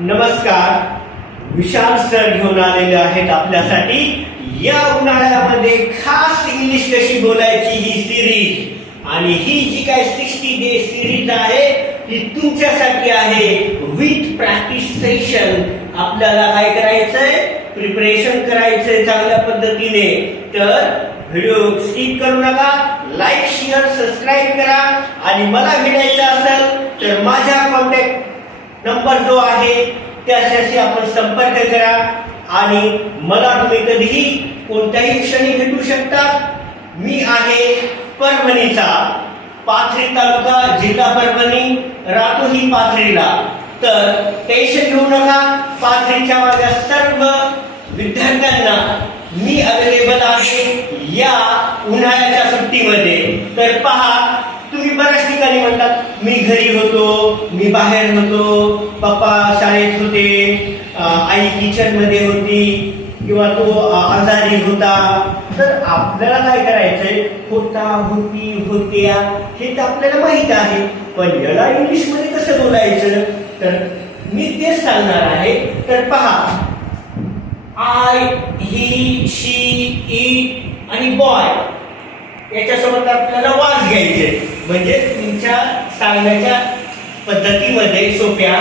नमस्कार. विशाल सर घेऊन आलेले आहेत आपल्यासाठी या उन्हाळ्यामध्ये खास इंग्लिश कशी बोलायची ही सिरीज. आणि ही जी काय 60 डे सिरीज आहे ही तुमच्यासाठी आहे विथ प्रॅक्टिस सेशन. आपल्याला काय करायचंय, प्रिपरेशन करायचंय चांगल्या पद्धतीने. तर व्हिडिओ स्किप करू नका, लाईक शेअर सबस्क्राईब करा. आणि मला भेटायचं असेल तर माझ्या कॉन्टॅक्ट नंबर जो आहे त्याच्याशी आपण संपर्क करा. आणि मला तुम्ही कधीही कोणत्याही क्षणी भेटू शकता. मी आहे परभणीचा, पाथरी तालुका, जिल्हा परभणी, राहतो ही पाथरीला. तर टेन्शन घेऊ नका, पाथरीच्या माझ्या सर्व विद्यार्थ्यांना मी अवेलेबल आहे या उन्हाळ्याच्या सुट्टीमध्ये. तर पहा, तुम्ही बऱ्याच ठिकाणी म्हणतात मी घरी होतो, मी बाहेर होतो, पप्पा शाळेत होते, आई किचन मध्ये होती किंवा तो आजारी होता. तर आपल्याला काय करायचंय, होता, होती, होत्या हे तर आपल्याला माहित आहे, पण याला इंग्लिश मध्ये कसं बोलायचं तर मी तेच सांगणार आहे. तर पहा, आय, ही, शी, इट आणि बॉय याच्यासोबत आपल्याला वाज घ्यायचे. म्हणजे तुमच्या सांगण्याच्या पद्धतीमध्ये सोप्या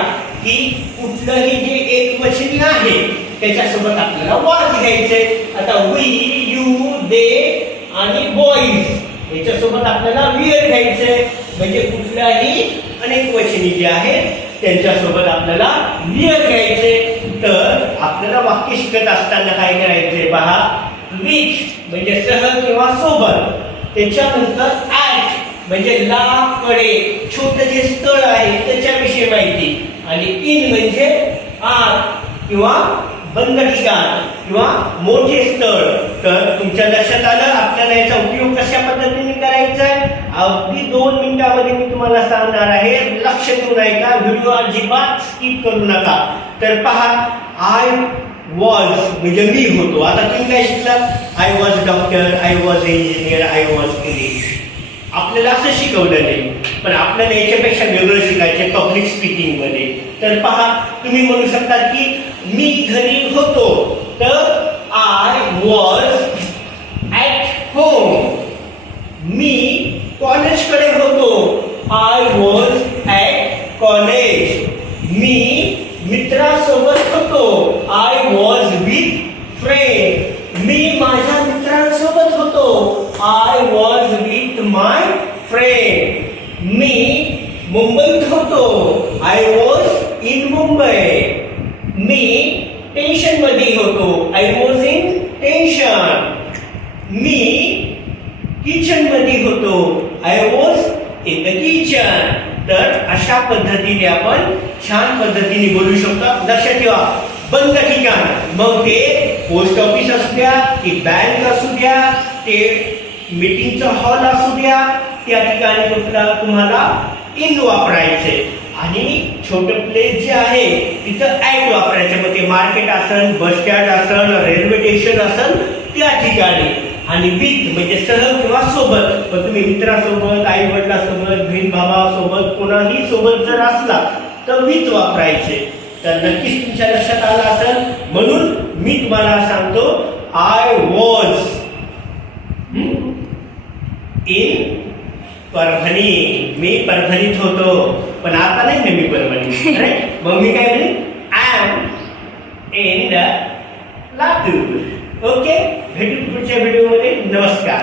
की कुठलंही जे एकवचनी आहे त्याच्यासोबत आपल्याला वाज घ्यायचे. आता वी, यू, दे आणि बॉईज याच्यासोबत आपल्याला वियर घ्यायचे. म्हणजे कुठल्याही अनेक वचनी जे आहेत त्यांच्यासोबत आपल्याला वियर घ्यायचे. तर आपल्याला वाक्य शिकत असताना काय करायचे पहा, विथ म्हणजे सह किंवा सोबत, त्याच्यानंतर ऍट म्हणजे ला, कडे, छोट जे स्थळ आहे त्याच्याविषयी माहिती, आणि इन म्हणजे आत किंवा बंद ठिकाण किंवा मोठे स्थळ. तर तुमच्या लक्षात आलं आपल्याला याचा उपयोग कशा पद्धतीने करायचा आहे. अगदी 2 मिनिटांमध्ये मी तुम्हाला सांगणार आहे, लक्ष देऊन ऐका, व्हिडिओ अजिबात स्किप करू नका. तर पहा, आय वॉज म्हणजे मी होतो. आता तुम्ही काय शिकलात, I was doctor, I was engineer, I was police. आपल्याला असं शिकवलं नाही, पण आपल्याला याच्यापेक्षा वेगळं शिकायचं पब्लिक स्पीकिंग मध्ये. तर पहा, तुम्ही म्हणू शकता की मी घरी होतो, तर आय वॉज ॲट होम. मी कॉलेजकडे होतो, आय वॉज ॲट कॉलेज. मी मित्रासोबत होतो, आय वॉज विथ फ्रेंड. मी माझ्या मित्रांसोबत होतो, I was with my friend. मी मुंबईत होतो, आय वॉज इन मुंबई. मी टेन्शन मध्ये होतो, आय वॉज इन टेन्शन. मी किचन मध्ये होतो, I was in the kitchen. तर अशा पद्धतीने आपण छान पद्धतीने बोलू शकतो. लक्षात ठेवा, बंद ठिकाण, मग ते पोस्ट ऑफिस असू द्या की बँक असू द्या, ते मीटिंगचा हॉल असू द्या, त्या ठिकाणी तुम्हाला इन वापरायचे. आणि छोटे प्लेस जे आहे तिथं ऍट वापरायचं. मग ते मार्केट असेल, बस स्टँड असेल, रेल्वे स्टेशन असेल त्या ठिकाणी. आणि विथ म्हणजे सह किंवा सोबत. मग तुम्ही मित्रासोबत, आई वडिलांसोबत, बहीण भावासोबत, कोणाही सोबत जर असला तर विथ वापरायचे. तर नक्कीच तुमच्या लक्षात आलं असेल. म्हणून मी तुम्हाला सांगतो, आय वॉज इन परभणी. मी परभणीत होतो, पण आता नाही ना मी परभणी. मग मी काय म्हणेन, I am in the Latur. Okay, भेटू पुढच्या व्हिडिओमध्ये. नमस्कार.